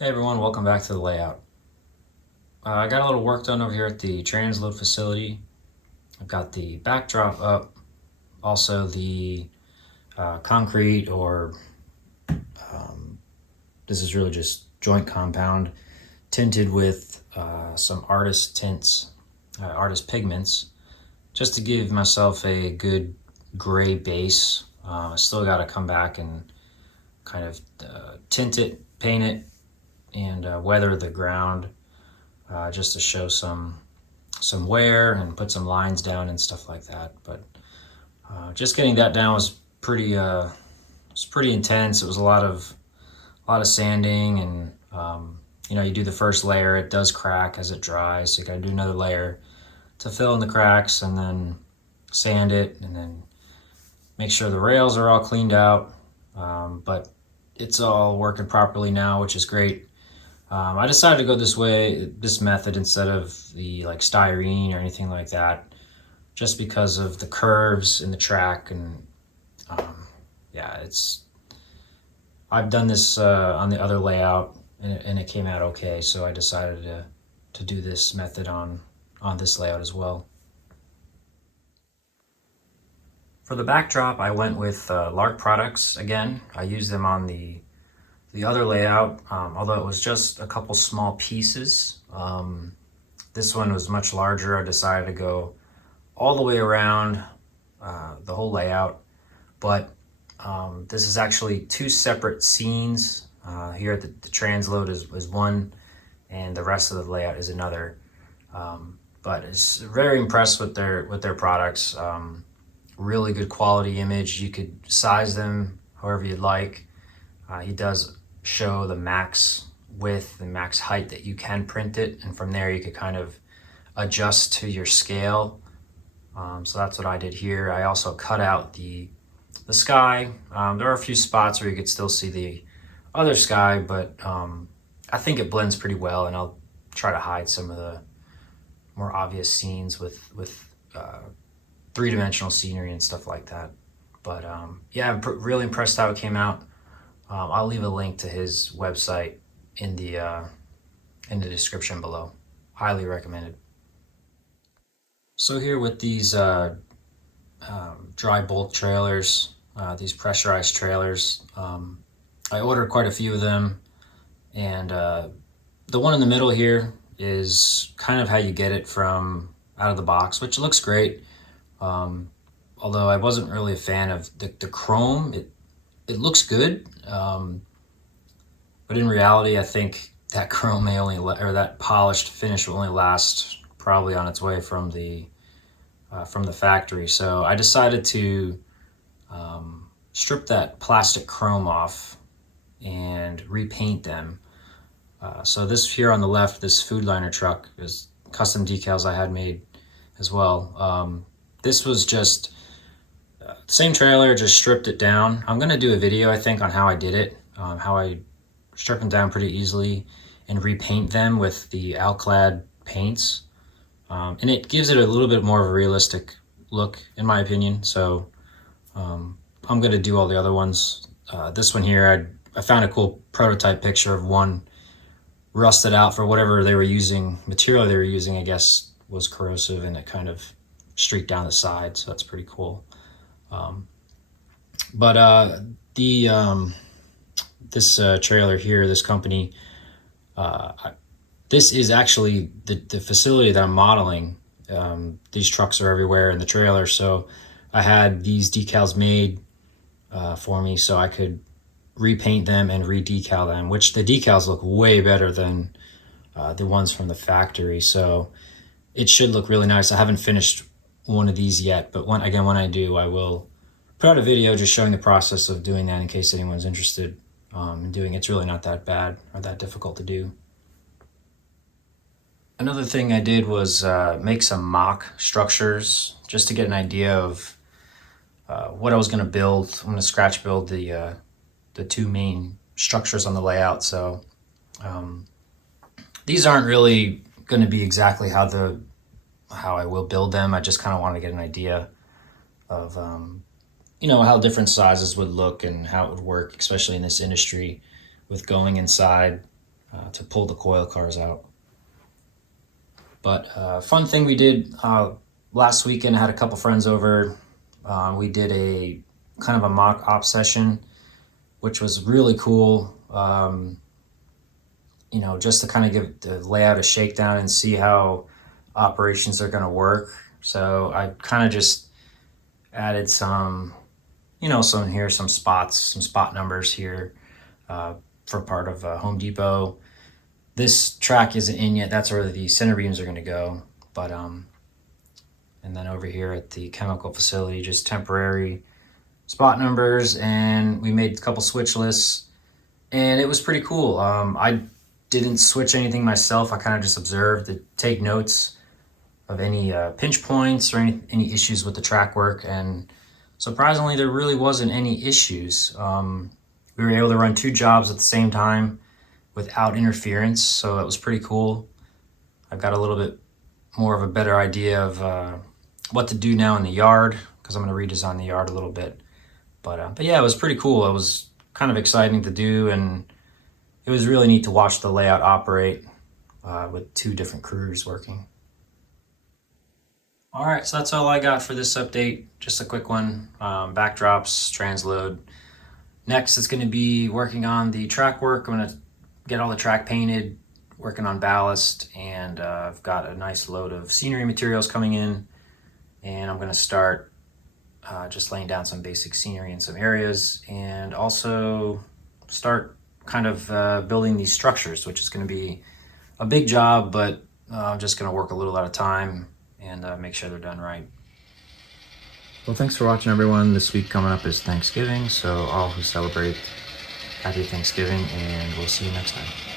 Hey everyone, welcome back to the layout. I got a little work done over here at the Transload facility. I've got the backdrop up, also the concrete, or this is really just joint compound, tinted with some artist tints, artist pigments, just to give myself a good gray base. I still got to come back and kind of tint it, paint it, and weather the ground just to show some wear and put some lines down and stuff like that. But just getting that down was pretty intense. It was a lot of sanding, and you do the first layer, it does crack as it dries, so you got to do another layer to fill in the cracks, and then sand it, and then make sure the rails are all cleaned out. But it's all working properly now, which is great. I decided to go this method instead of the like styrene or anything like that, just because of the curves in the track. And um, yeah, I've done this on the other layout, and it came out okay. So I decided to do this method on this layout as well. For the backdrop, I went with Lark products again. I used them on the other layout, although it was just a couple small pieces. This one was much larger. I decided to go all the way around the whole layout, but this is actually two separate scenes. Here the transload is one, and the rest of the layout is another. But it's very impressed with their products. Really good quality image. You could size them however you'd like. He does show the max width and max height that you can print it, and from there you could kind of adjust to your scale. So that's what I did here. I also cut out the sky. There are a few spots where you could still see the other sky, but I think it blends pretty well, and I'll try to hide some of the more obvious scenes with three-dimensional scenery and stuff like that. But yeah, really impressed how it came out. I'll leave a link to his website in the description below. Highly recommended. So here with these dry bulk trailers, these pressurized trailers, I ordered quite a few of them, and the one in the middle here is kind of how you get it from out of the box, which looks great. Um, Although I wasn't really a fan of the chrome. It looks good, but in reality, I think that chrome may only or that polished finish will only last probably on its way from the factory. So I decided to strip that plastic chrome off and repaint them. So this here on the left, this food liner truck, is custom decals I had made as well. This was just same trailer, just stripped it down. I'm gonna do a video, I think, on how I did it, how I strip them down pretty easily and repaint them with the Alclad paints. And it gives it a little bit more of a realistic look, in my opinion. So I'm gonna do all the other ones. This one here, I found a cool prototype picture of one rusted out for whatever they were using. Material they were using, I guess, was corrosive, and it kind of streaked down the side. So that's pretty cool. Um, but the this trailer here, this company, uh, this is actually the facility that I'm modeling. These trucks are everywhere in the trailer, so I had these decals made for me so I could repaint them and re-decal them, which the decals look way better than the ones from the factory. So it should look really nice. I haven't finished one of these yet, but when I do, I will put out a video just showing the process of doing that in case anyone's interested in doing it. It's really not that bad or that difficult to do. Another thing I did was make some mock structures just to get an idea of what I was going to build. I'm going to scratch build the two main structures on the layout. So um, these aren't really going to be exactly how I will build them. I just kind of want to get an idea of how different sizes would look and how it would work, especially in this industry with going inside. to pull the coil cars out. But fun thing we did last weekend, I had a couple friends over. We did a kind of a mock op session, which was really cool. You know, just to kind of give the layout a shakedown and see how operations are going to work. So I kind of just added some, you know, some here, some spots, some spot numbers here for part of Home Depot. This track isn't in yet. That's where the center beams are going to go. But and then over here at the chemical facility, just temporary spot numbers, and we made a couple switch lists, and it was pretty cool. I didn't switch anything myself. I kind of just observed to take notes of any pinch points or any issues with the track work, and surprisingly, there really wasn't any issues. We were able to run 2 jobs at the same time without interference, so it was pretty cool. I've got a little bit more of a better idea of what to do now in the yard, because I'm going to redesign the yard a little bit. But yeah, it was pretty cool. It was kind of exciting to do, and it was really neat to watch the layout operate with 2 different crews working. All right, so that's all I got for this update. Just a quick one. Backdrops, transload. Next, it's going to be working on the track work. I'm going to get all the track painted, working on ballast, and I've got a nice load of scenery materials coming in, and I'm going to start just laying down some basic scenery in some areas, and also start kind of building these structures, which is going to be a big job, but I'm just going to work a little at a time and make sure they're done right. Well, thanks for watching, everyone. This week coming up is Thanksgiving, so all who celebrate, happy Thanksgiving, and we'll see you next time.